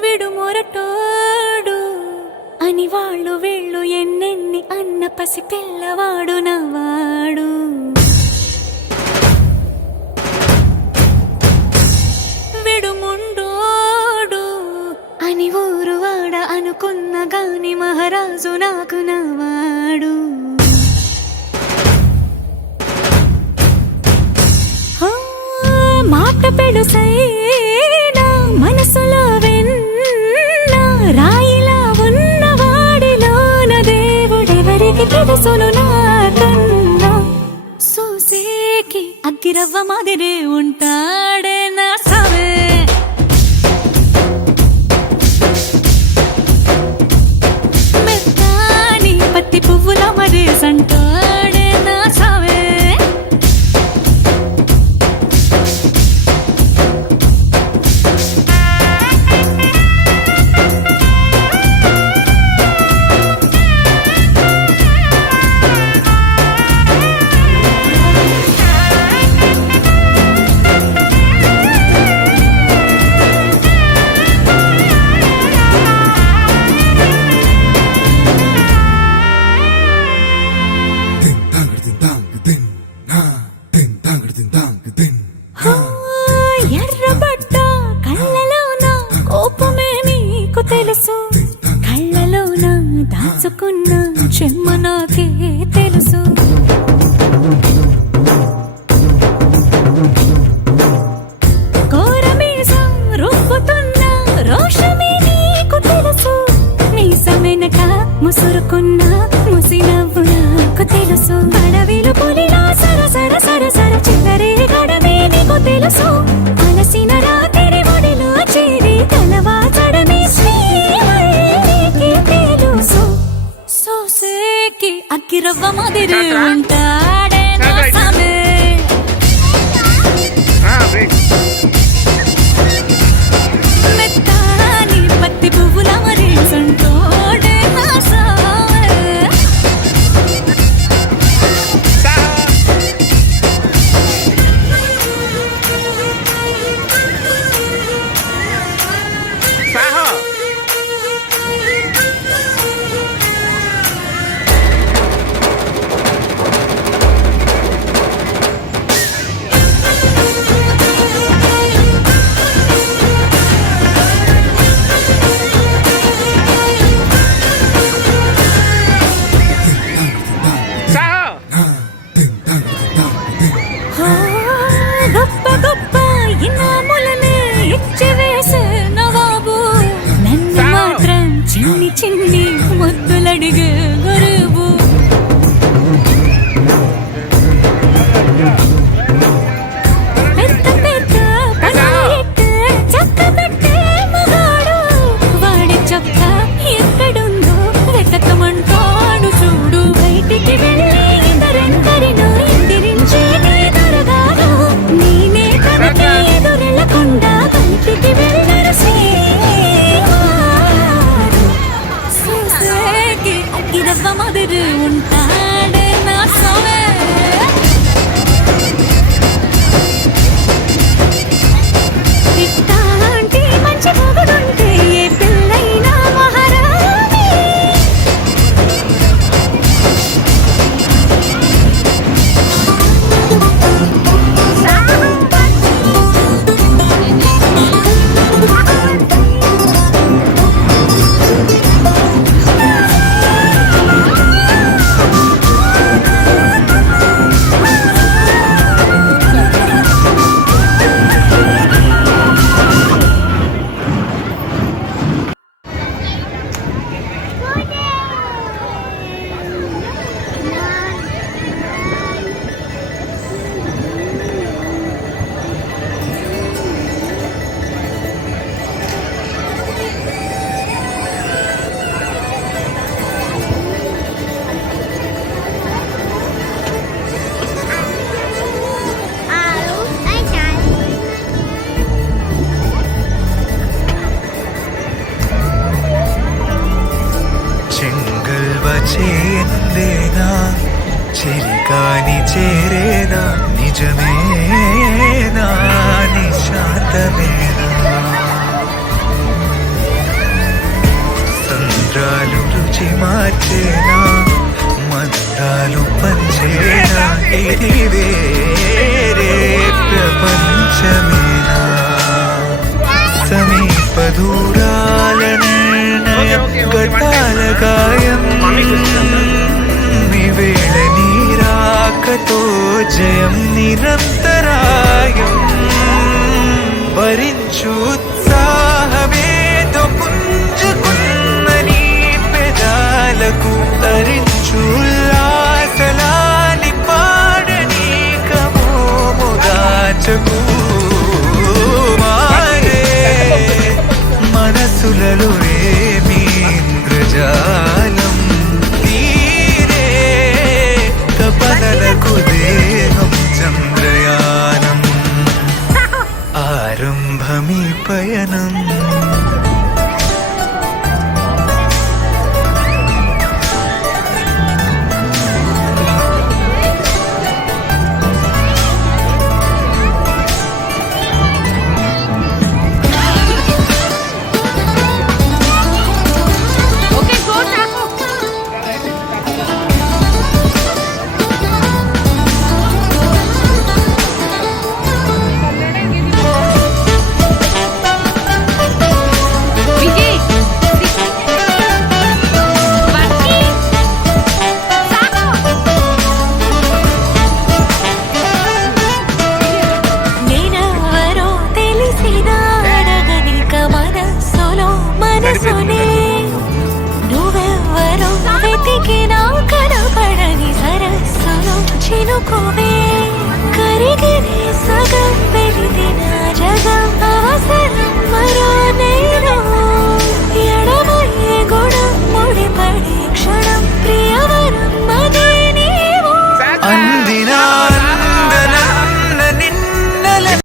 విడు మొరటోడు అని వాళ్ళు వీళ్ళు ఎన్నెన్ని అన్న పసి పిల్లవాడు నవాడు. విడు ముండోడు అని ఊరు వాడ అనుకున్న గాని మహారాజు నాకు నవాడు. మాట పెడుసైనా మనసులో వెన్న రాయిలా ఉన్నవాడిలోన దేవుడెవరికి తెలుసును నాకన్నా. సూసేకి అగ్గిరవ్వ మాదిరే ఉంటాడే నా సవే. మెత్తాని పత్తి పువ్వుల మరేసంటాడే నా సవే. ఎర్రబడ్డ కళ్ళలోన కోపమే నీకు తెలుసు, కళ్ళలోన దాచుకున్న చెమ్మ నాకే తెలుసు. కోరమీసం రుబ్బుతున్న రోషమే నీకు తెలుసు, మీసమెనక ముసురుకున్న ముసినవ్వు నాకు తెలుసు. అడవిలు పులిలా సరసర సరసర చిల్లరే గడమే నీకు తెలుసు, అలసిన రాత్రి ఒడిలో చేరి కలవాచడమే శ్రీవల్లికి తెలుసు. సోసేకి అగ్గిరవ్వ మాదిరి ఉంటాడే నా సమే. మెత్తాని పత్తి పువ్వుల మరేసంటోడే నా సమే. గొప్ప గొప్ప ఇనాములనే ఇచ్చి వేసే నవాబు, నన్ను మాత్రం చిన్ని చిన్ని ముద్దులడిగే గురువు. పెద్ద పెద్ద పనాయిట్టే చక్క పెట్టే మగాడు, వాడి చొక్క ఎక్కడుందో వెతకమంటాడు చూడు. బయటికి వెళ్ళి ఇద్దరెందరినో ఎదిరించేది దొరగారు, నేనే కనుక ఎదురెళ్ళకుండా బయటికి వెళ్ళరు శ్రీవారు. సూసేకి అగ్గిరవ్వ మాదిరి ఉంటాడే నా సవే. ఇట్టాంటి మంచి మొగుడుంటే ఏ పిల్లైనా మహారాణి. చేరేనా చెలికాని చేరేనా నిజమేనా నిశాంతమేనా మనిషి మార్చేనా మంత్రాలు పంచేనా ఇది వేరే ప్రపంచమేనా సమీప దూరాల నిర్ణయం గతాల గాయం వేళ నీరాకతో జయం నిరంతరాయం భరించు ఉత్సాహమేదో పుంజుకున్న నీ పెదాలకు తరించు ఉల్లాసలాలి పాడని కమోముగాచకు మారే మనసులలో రేమి ఇంద్రజాలం తీరే తపనలకు దేహం చంద్రయానం ఆరంభమీ పయనం నేనెవరో తెలిసినా అడగనిక మనసులో మనసునే నువ్వెవరో వెతికినా కనపడని సరస్సులో చినుకువే కరిగినే సగం